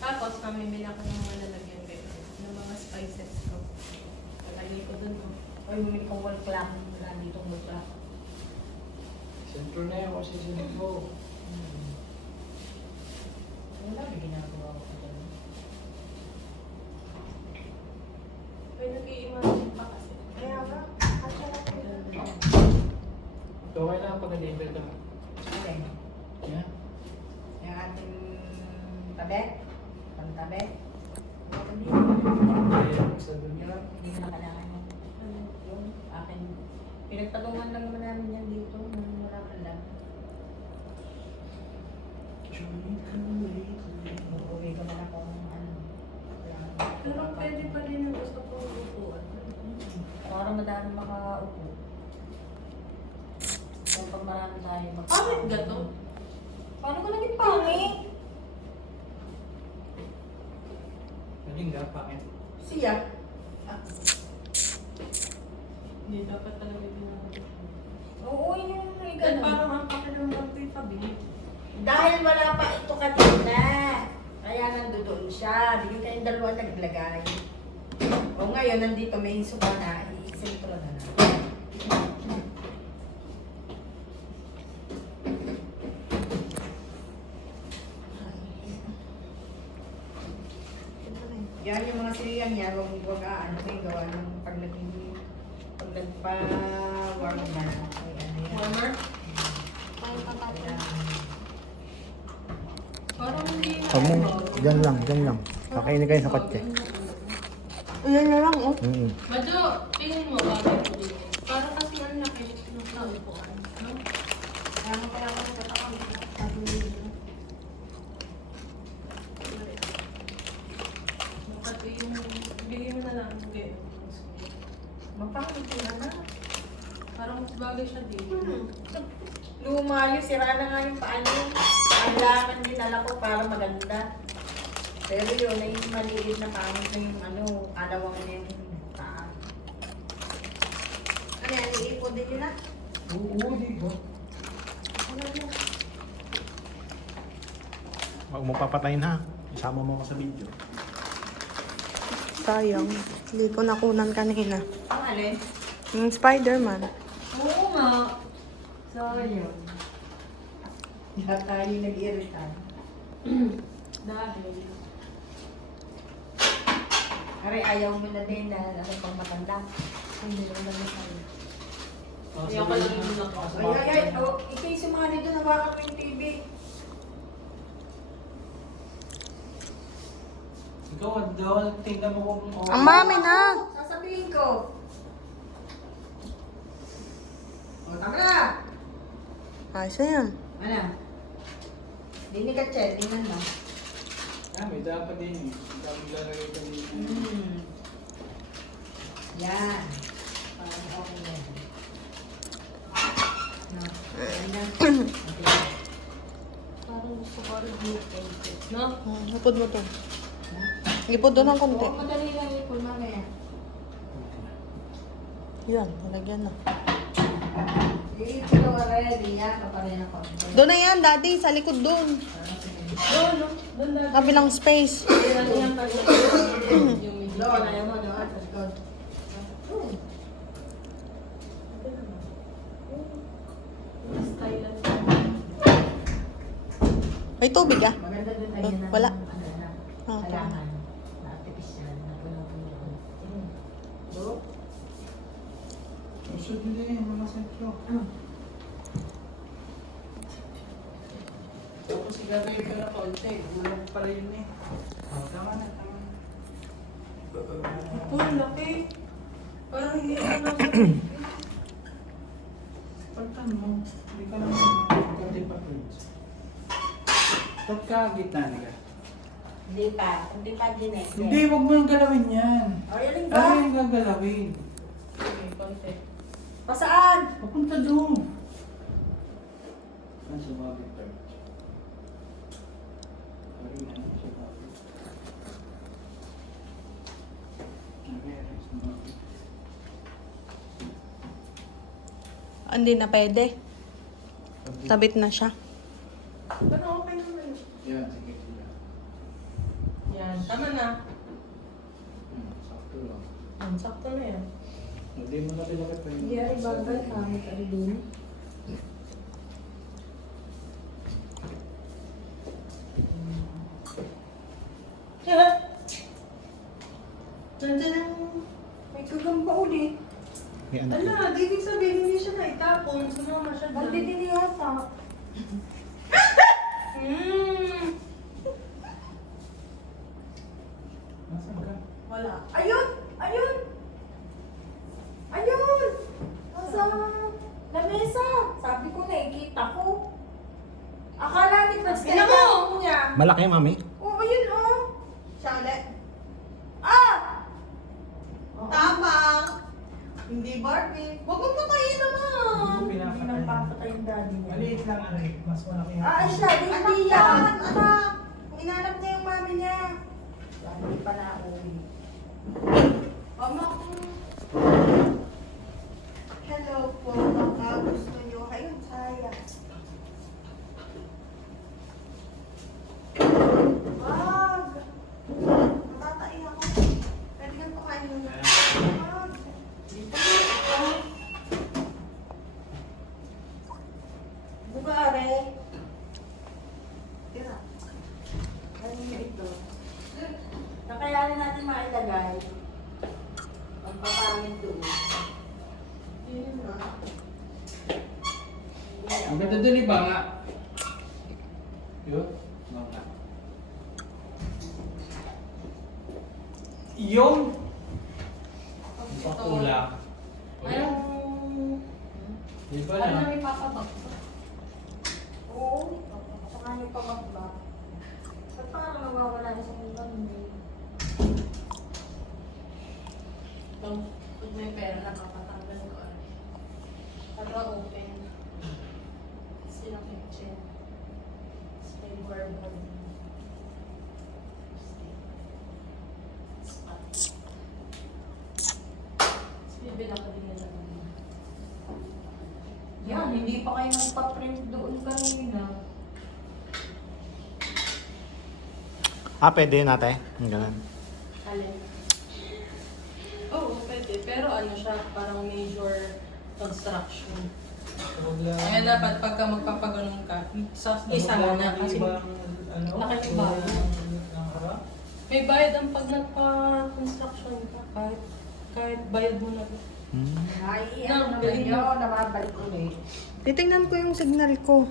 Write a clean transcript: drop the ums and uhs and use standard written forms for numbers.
Tapos, mamimili ako ng mga lalagyan kayo. Ng mga spices ko. Palagay ko dun. Ay, bumili kong wall clock. Wala dito wall clock. Sentro na yun kasi sinig mo. Wala, may ginagawa ko dyan. May nag-i-imagine pa kasi. Kaya ba? So, kailangan pag nag-deliver ka. Okay. Yeah. Yung ating tabi. Pantabi. Yun, hindi ko na kailangan yun. Yung akin. Pinagtatungan lang naman namin yan dito. Nang wala pa lang. Uuwi ko na lang kung ano. Pero pwede pa rin ang gusto kong upuan. Para madami makaupo. Kung pag marami tayo Pangit ga to? Paano ko naging pangit? Naging nga, pangit. Siya. Hindi dapat talaga ginagawa. Oo, yun yung Then ganun. parang ang pakiramdam ko yung tabi. Dahil wala pa ito kanina. Kaya nandoon siya. Bigyan kayong dalawa naglagay. O ngayon, nandito may suka na. I-sentro na na. Yan yung mga siriyan niya. Huwag ano yung gawa ng pag nagpa-warm na. Ay, ano yan. Warmer? Parang hindi na. Huwag mo, dyan lang. Kakainin kayo sa kotse. Iyan na lang, oh. Medyo, tingin mo bakit ko din. Parang kasi ang laki ng naupuan. No? Kaya mo kaya ako nagtatakang. Bakit yung, bigyan mo na lang kayo. Mapakita na. Parang mas bagay siya din. Luma yun, sira na nga yung paa niyo. Kailangan dinala ko para maganda. Pero yun, ay maliit na pangit na yung ano, kalawang na yung paa. Ano yan, iipod din yun na? Oo, di ba? Huwag mo papatayin ha. Isama mo ako sa video. Sayang. Hindi ko nakunan kanina. Ang alin? Yung Spider-Man. Oo nga. Sayang. Hindi tayo nag-irritan. Dahil. Aray, ayaw mo na din na ano pang matanda. Hindi naman na tayo. Ah, Kaya ka lang yung nako. Ay, oh, ikay sumali doon, hawakan mo yung TV. Ikaw, tingnan mo kung... Ang mami na! Sasabihin ko. O, tama na! Ayos na yan. Ano? Dini ka, Chet. Tingnan mo. Ah, may dapat din eh. Dapat lalagay ka din. Yan. Parang okay na yan. No. Yan na. Okay. Parang gusto ko rin yung no? Ipod mo to. Ipod doon ng konti. Oo, madali lang yung pool mamaya. Yan, nalagyan na. Ito already yan. Kaparin ako. Doon na yan, daddy. Sa likod doon. Doon, no? Doon dahil. Kabilang space. Kailan yan pag yung medyo. Doon, ayaw mo, doon. Let's go. Style lang. May tubig ah. Maganda din tayo na. Wala. Ano na. Okay. Kailangan. Na artificial. Na puno-puno. Do? Usod nila eh, mga sentro. Tapos igagawin ka na konti. Ulang pa rin yun eh. Oh, tama na, tama na. Ako, laki. Parang hindi ako na. Pagtan mo, hindi ka naman konti pa friends. Pagka gitna nila. Hindi pa. Hindi pa din eh. Hindi, huwag mo nang galawin yan. O, yan Ano ba? yung gagalawin? Okay, konti. Pasaan? Papunta doon. Saan sumabit pa? Sorry na, sumabit. Meron, sumabit. Hindi na pwede. Sabit na siya. Pero okay naman. Yan, sige, sige. Yan, tama na. Sakto lang. Sakto na yan. Hindi mo na bilakit pa yun. Hindi ay bagal kami kami din. Nandiyan ang... May kagamba ulit. May ano. Ala, di ibig sabihin hindi siya naitapon. Sumama siya Bakit dyan. din yata? Nasaan ka? Wala. Ayun! Ayun! Ayun! Nasa lamesa. Sabi ko nakikita ko. Akala ni Pats Tingnan mo! kailangan niya. Malaki, mami. Oo, ayun oh. Siyale. Ah! Tama. Hindi Barbie. Huwag mo patayin naman. Hindi Hindi nang papatay yung daddy niya. Maliit lang, Aray. Mas malaki yan. Ah, siya. Di Anak yan. yan, anak. Inanap niya yung mami niya. Hindi pa na uwi. Mama, Hello po, baka gusto nyo kayong saya. Wag! Matatain ako. Pwede kang pakain muna. Wag! Bugare. Tira. Ano nyo ito? Nakayanin natin mailagay. Ang papangin doon. Yun na. Ang ganda dun iba nga. Yun? Mga. Yung pakula. ayaw. Di ba Ano na? may papabak? Oo. Saka yung pamagba. Ba't parang nawawala isang gamit? Pag may pera na papatanggal ko. Para open. Sila kitchen. Flavor body. Spot. Bibila ko din nila. Yan, hindi pa kayo nagpa-print doon kanina. Pwede natin. Ganun. Alin? Oo, pwede. Pero ano siya, parang major construction. Kaya dapat pagka magpapaganon ka, isa na kasi nakikiba. May bayad ang pag nagpa-construction ka, kahit bayad mo na. Ay, No, ano naman nyo, namabalik ulit. Titingnan ko yung signal ko.